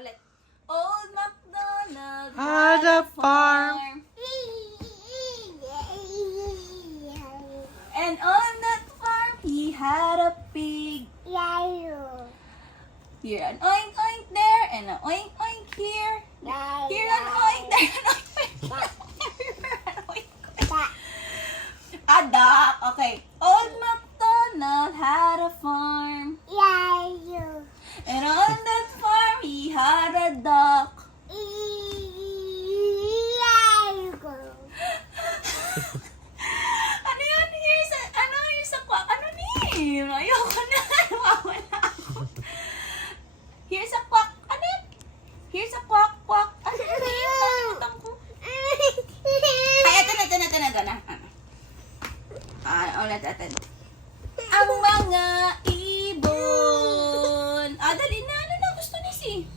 ulit. Old MacDonald Had a farm. And on that farm, he had a pig. Here an oink oink there, and an oink oink here. Here an oink, there an oink oink. Everywhere an oink oink. A duck. Okay. Old MacDonald had a farm. And on that farm, he had a duck. Ano yun? Here's a quack. Ano ni? Ayoko na. Nawawala ako. Here's a quack. Ano yun? Here's a quack, quack. Ano yun? Nakalimutan ko. Ay, ito na. Ulit natin. Ang mga ibon. Dali na. Ano na gusto ni si?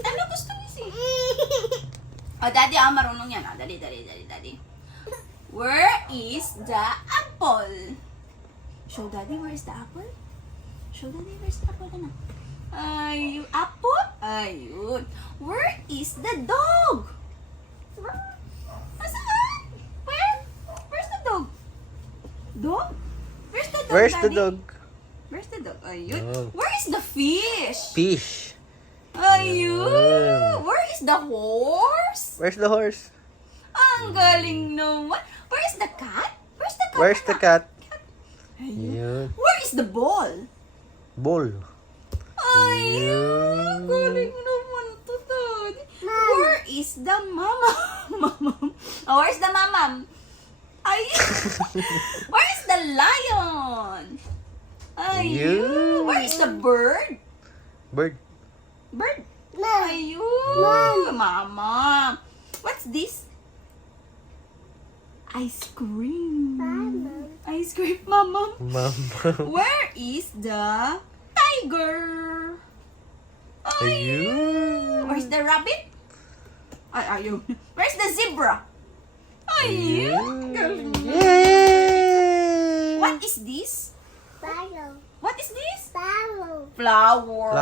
Ano gusto ni si? Daddy, marunong yan. Dali. Where is the apple? Show Daddy, where is the apple? Show Daddy, where's the apple na? Ay, apple? Ayun. Where is the dog? Nasaan? Where's the dog? Dog? Where's the dog, Where's the Daddy? dog? Where's the dog? Ayun. Dog. Where is the fish? Fish. Ayun. Where is the horse? Where's the horse? Ang galing naman. Where is the cat? Where's the cat? Where's the cat? Ayun. Yun. Where is the ball? Bull. Ayun. Ang galing naman to, Daddy. Where is the mama? Where's the mama? Ayun. Where is the lion? Ayun. Where is the bird? Bird. Bird. Ayun. Mama. What's this? Ice cream. Ice cream, Mama. Mama. Where is the tiger? Ayun. Where's the rabbit? Ayun. Where's the zebra? Ayun. Galing. Yay! What is this? What is this? Flower. Flower.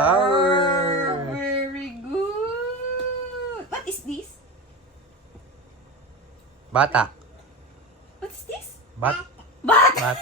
Very good. What is this? Bata. What is this? Bata. Bata.